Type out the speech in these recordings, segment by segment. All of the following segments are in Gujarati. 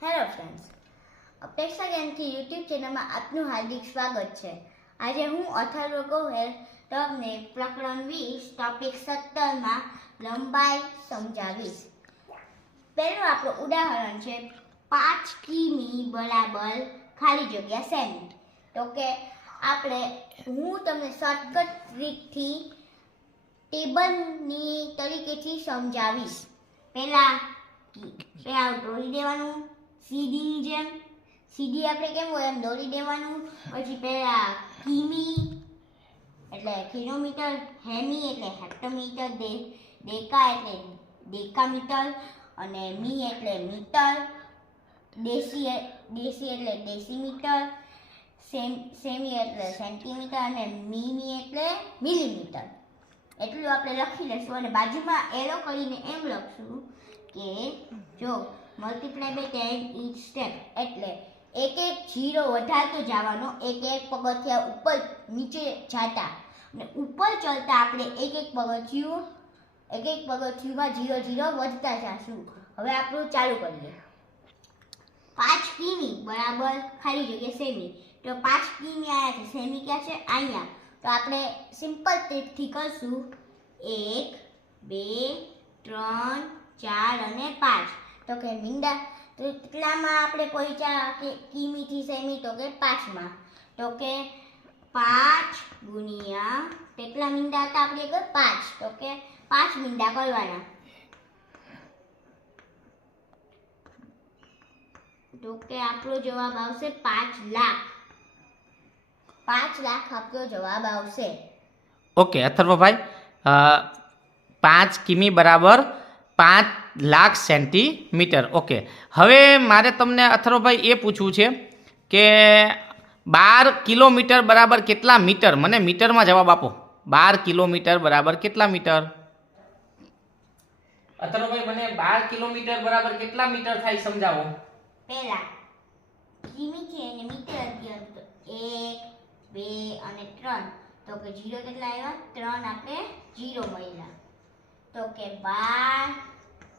હેલો ફ્રેન્ડ્સ અપેક્ષા જ્ઞાનથી યુટ્યુબ ચેનલમાં આપનું હાર્દિક સ્વાગત છે. આજે હું અથર્વ ગોહેલ તમને પ્રકરણ વીસ ટોપિક સત્તરમાં લંબાઈ સમજાવીશ. પહેલું આપણું ઉદાહરણ છે પાંચ કિમી બરાબર ખાલી જગ્યા સેમી. તો કે આપણે, હું તમને શોર્ટકટ ટ્રીકથી ટેબલની તરીકેથી સમજાવીશ. પહેલાં પહેલાં દોરી દેવાનું. સીડીની જેમ. સીડી આપણે કેમ હોય? એમ દોરી દેવાનું, પછી પહેલાં કિમી, એટલે કિલોમીટર હેમી, એટલે હેક્ટોમીટર દે ડેકા એટલે દેકામીટર અને મી એટલે મીટર દેશી દેશી એટલે ડેસીમીટર, સેમ, સેમી એટલે સેન્ટીમીટર, અને મીમી એટલે મિલીમીટર. એટલું આપણે લખી લઈશું, અને બાજુમાં એરો કરીને એમ લખશું. કે જો multiply by ten each step એટલે એક એક જીરો વધારતો જવાનો, એક એક પગથિયા ઉપર નીચે જતા. અને ઉપર ચડતા આપણે એક એક પગથિયું, એક એક પગથિયુંમાં જીરો જીરો વધતા જશું. હવે આપણું ચાલુ કરીએ. પાંચ કિમી બરાબર ખાલી જગ્યા સેમી. તો પાંચ કિમી આવ્યા છે. સેમી ક્યાં છે? અહીંયા. તો આપણે સિમ્પલ ટ્રીપથી કરશું. એક, બે, ત્રણ ચાર અને પાંચ. તો કે મીંડા, તો કેટલામાં આપણે પહોંચ્યા કે કિમીથી સેમી, તો કે પાંચમાં. તો કે પાંચ ગુણ્યા કેટલા મીંડા હતા આપણે કે પાંચ. તો કે પાંચ મીંડા કરવાના તો કે આપણો જવાબ આવશે પાંચ લાખ. પાંચ લાખ આપણો જવાબ આવશે. ઓકે, અથર્વભાઈ પાંચ કિમી બરાબર પાંચ લાખ સેન્ટીમીટર. ઓકે. હવે મારે તમને અથર્વભાઈ એ પૂછવું છે કે બાર કિલોમીટર બરાબર કેટલા મીટર? મને મીટરમાં જવાબ આપો. બાર કિલોમીટર બરાબર કેટલા મીટર? અથર્વભાઈ મને બાર કિલોમીટર બરાબર કેટલા મીટર થાય સમજાવો? પહેલા ત્રણ. તો કે બાર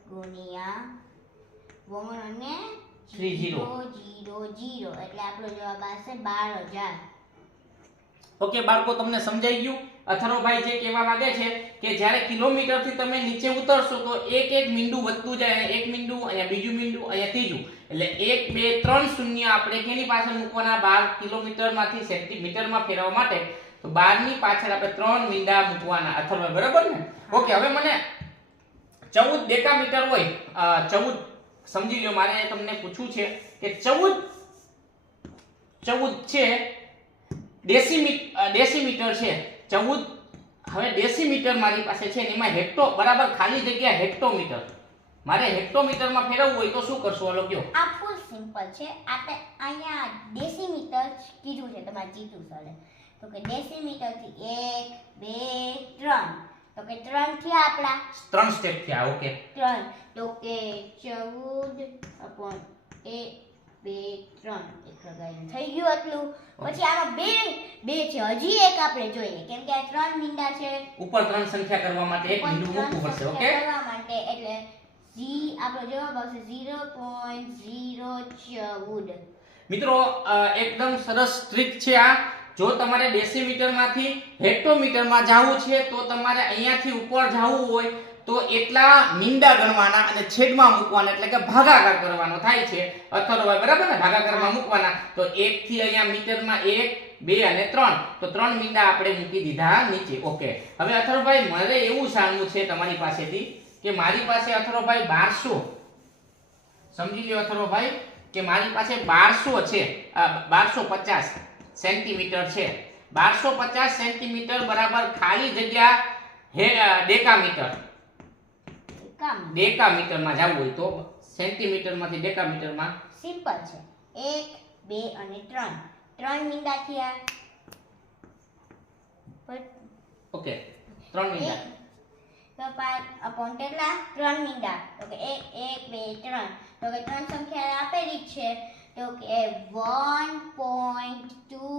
ગુણ્યા વન અને Three zero. જીરો જીરો એટલે આપણો જવાબ આવશે બાર હજાર. ઓકે બાળકો તમને સમજાઈ ગયું? અથર્વભાઈ જે કહેવા માંગે છે કે જ્યારે કિલોમીટરથી તમે નીચે ઉતરશો તો એક એક મીંડું વધતું જાય અને એક મીંડું અહીંયા બીજું મીંડું અહીંયા ત્રીજું. એટલે એક બે ત્રણ શૂન્ય આપણે કેની પાછળ મૂકવાના? બાર કિલોમીટરમાંથી સેન્ટીમીટરમાં ફેરવવા માટે. તો બારની પાછળ આપણે ત્રણ મીંડા મૂકવાના અથર્વભાઈ બરાબર ને? ઓકે હવે મને ચૌદ ડેકામીટર હોય અ, ચૌદ સમજી લો મારે તમને પૂછવું છે કે ચૌદ ચૌદ છે ડેસીમી ડેસીમીટર છે. ચૌદ હવે ડેસીમીટર મારી પાસે છે ને એમાં હેક્ટો બરાબર ખાલી જગ્યા હેક્ટોમીટર. મારે હેક્ટોમીટરમાં ફેરવવું હોય તો શું કરશું? હાલો કયો. આ ફૂલ સિમ્પલ છે. આપણે અહીંયા ડેસીમીટર કીધું છે તમારે જીતું સરે તો કે ડેસીમીટરથી એક બે ત્રણ. તો કે ત્રણ થયા આપણા? ત્રણ સ્ટેપ થયા ઓકે ત્રણ. તો કે ચૌદ અપોન એક બે ત્રણ. એક લગાવીને થઈ ગયું આટલું. પછી આમાં બે બે છે. હજી એક આપણે જોઈએ. કેમ કે આ ત્રણ મીંડા છે. ઉપર ત્રણ સંખ્યા કરવા માટે એક પણ ત્રણ મૂકવું પડશે ઓકે કરવા માટે એટલે આપણો જવાબ આવશે ઝીરો પોઈન્ટ ઝીરો ચૌદ. મિત્રો એકદમ સરસ ટ્રીક છે આ. જો તમારે ડેસીમીટરમાંથી હેક્ટોમીટરમાં જવું છે, તો તમારે અહીંયાથી ઉપર જવું હોય, તો એટલા મીંડા ગણવાના અને છેદમાં મૂકવાના, એટલે કે ભાગાકાર કરવાનો થાય છે. અથર્વ બરાબર ને? ભાગાકારમાં મૂકવાના. તો એક થી અહીંયા મીટરમાં એક, બે અને ત્રણ. તો ત્રણ મીંડા આપણે મૂકી દીધા નીચે. ઓકે. હવે અથર્વભાઈ મારે એવું જાણવું છે તમારી પાસેથી કે મારી પાસે અથર્વભાઈ બારસો સમજી લો અથર્વભાઈ કે મારી પાસે બારસો છે બારસો પચાસ. સેન્ટીમીટર છે. બારસો પચાસ સેન્ટીમીટર બરાબર ખાલી જગ્યા હે ડેકામીટર. કામ ડેકામીટરમાં જવું હોય તો સેન્ટીમીટરમાંથી ડેકામીટરમાં. સિમ્પલ છે. એક બે અને ત્રણ. ત્રણ મીંડા થયા. ઓકે ત્રણ મીંડા. તો પાંચ અપોન કેટલા? ત્રણ મીંડા. તો કે એક બે ત્રણ. તો કે ત્રણ સંખ્યા આપેલી છે. તો કે one point two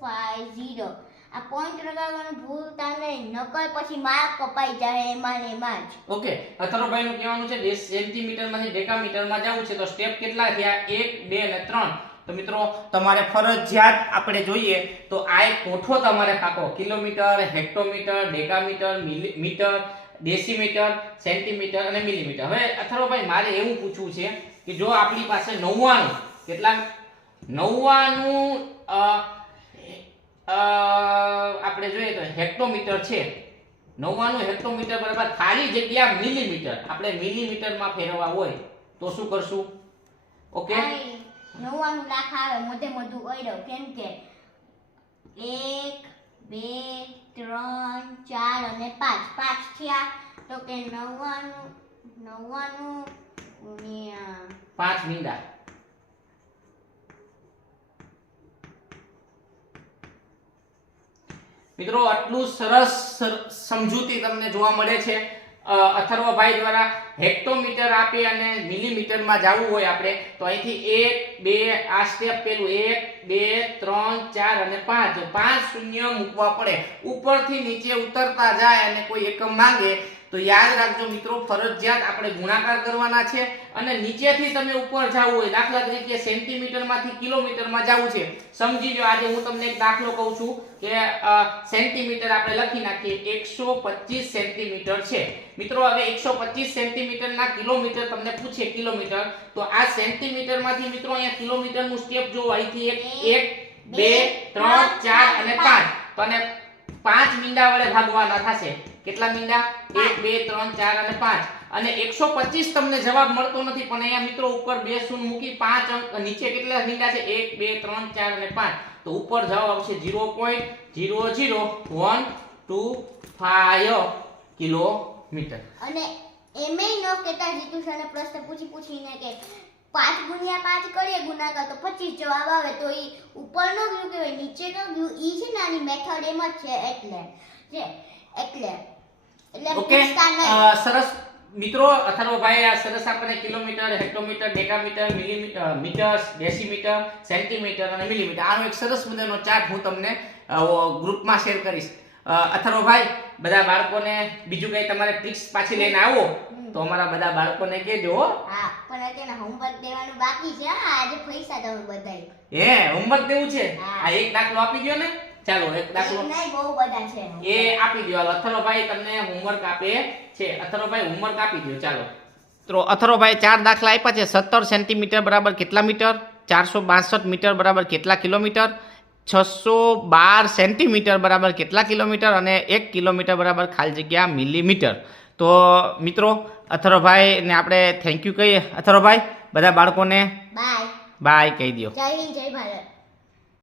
five zero આ પોઈન્ટ લગાવવાનું ભૂલતા નહીં નકર પછી માર્ક કપાઈ જાય એમાં ને એમાં જ. ઓકે અથરોભાઈ નું કહેવાનું છે સેન્ટીમીટરમાંથી ડેકામીટરમાં જવું છે, તો સ્ટેપ કેટલા થયા? એક, બે અને ત્રણ. તો મિત્રો, તમારે ફરજિયાત આપણે જોઈએ તો આ એક કોઠો તમારે પાકો. Kilometre, hectometre, decametre millimetre decimetre, centimetre અને મિલીમીટર. હવે અથર્વભાઈ મારે એવું પૂછવું છે કે જો આપણી પાસે નવ્વાણું કેટલા? નવ્વાણું આપણે જોઈએ તો હેક્ટોમીટર છે. નવ્વાણું હેક્ટોમીટર બરાબર ખાલી જગ્યા મિલીમીટર. આપણે મિલીમીટરમાં ફેરવવા હોય તો શું કરશું? ઓકે? નવ્વાણું લાખ આવે મોટે મોટું દઉં કેમ કે એક બે ત્રણ ચાર અને પાંચ. પાંચ થયા તો કે નવ્વાણું નવ્વાણું ગુણ્યા પાંચ મીંડા. મિત્રો, આટલું સરસ સર- સમજૂતી તમને જોવા મળે છે. અથર્વભાઈ દ્વારા હેક્ટોમીટર આપે અને મિલીમીટરમાં જવું હોય આપણે, તો અહીંથી એક, બે, આ સ્ટેપ પેલું એક, બે, ત્રણ, ચાર અને પાંચ. પાંચ શૂન્ય મૂકવા પડે. ઉપરથી નીચે ઉતરતા જાય અને કોઈ એકમ માંગે તો યાદ રાખજો મિત્રો, ફરજિયાત આપણે ગુણાકાર કરવાના છે અને નીચેથી તમે ઉપર જવું હોય, દાખલા તરીકે સેન્ટીમીટરમાંથી કિલોમીટરમાં જવું છે. સમજી લો આજે હું તમને એક દાખલો કહું છું કે સેન્ટીમીટર આપણે લખી નાખીએ, એકસો પચીસ સેન્ટીમીટર છે. મિત્રો, હવે એકસો પચીસ સેન્ટીમીટરના કિલોમીટર તમને પૂછે કિલોમીટર, તો આ સેન્ટીમીટરમાંથી મિત્રો અહીંયા કિલોમીટરનું સ્ટેપ જો અહીંથી એક એક, બે, ત્રણ, ચાર અને પાંચ. અને પાંચ મીંડા વડે ભાગવાના થશે. કેટલા મીંડા? એક, બે, ત્રણ, ચાર અને પાંચ. અને એકસો પચીસ તમને જવાબ મળતો નથી, પણ અહીંયા મિત્રો ઉપર બે શૂન્ય મૂકી પાંચ અંક નીચે કેટલા મીંડા છે? એક, બે, ત્રણ, ચાર અને પાંચ. તો ઉપર જવાબ આવશે zero point zero zero one two five kilometre. અને એમેય ન કેતા જીતુ સરને પ્રશ્ન પૂછી પૂછીને કે પાંચ ગુણ્યા પાંચ કરીએ ગુણાકાર તો પચીસ જવાબ આવે, તો એ ઉપરનો ગયું કહેવાય નીચેનો ગયું? ઈ છે ને આની મેથડ એમ જ છે એટલે. છે એટલે. ઓકે સરસ. મિત્રો અથર્વભાઈ આ સરસ આપણને kilometre hectometre decametre millimetre metre decimetre centimetre અને મિલીમીટર. આનો એક સરસ મજાનો ચાર્ટ હું તમને ગ્રુપમાં શેર કરીશ. અથર્વભાઈ બધા બાળકોને બીજું કઈ તમારે ટ્રિક્સ પાછી લઈને આવો? તો અમારા બધા બાળકોને કહેજો હો. પણ અત્યારે હોમવર્ક દેવાનું બાકી છે. આજે પૈસા તમે બધાય. હે હોમવર્ક દેવું છે. આ એક દાખલો આપી ગયો ને. ચાલો એક દાખલો. નહીં બહુ બધા છે. એ આપી દો અથરોભાઈ તમને હોમવર્ક આપે છે. અથરોભાઈ હોમવર્ક આપી દો ચાલો. તો અથર્વભાઈ ચાર દાખલા આપ્યા છે. સત્તર સેન્ટીમીટર બરાબર કેટલા મીટર? ચારસો બાસઠ મીટર બરાબર કેટલા કિલોમીટર? છસો બાર સેન્ટીમીટર બરાબર કેટલા કિલોમીટર? અને એક કિલોમીટર બરાબર ખાલી જગ્યા મિલીમીટર. તો મિત્રો અથરોભાઈને આપણે થેન્ક યુ કહીએ. અથરોભાઈ બધા બાળકોને બાય બાય કહી દો જય હિન્દ જય ભારત.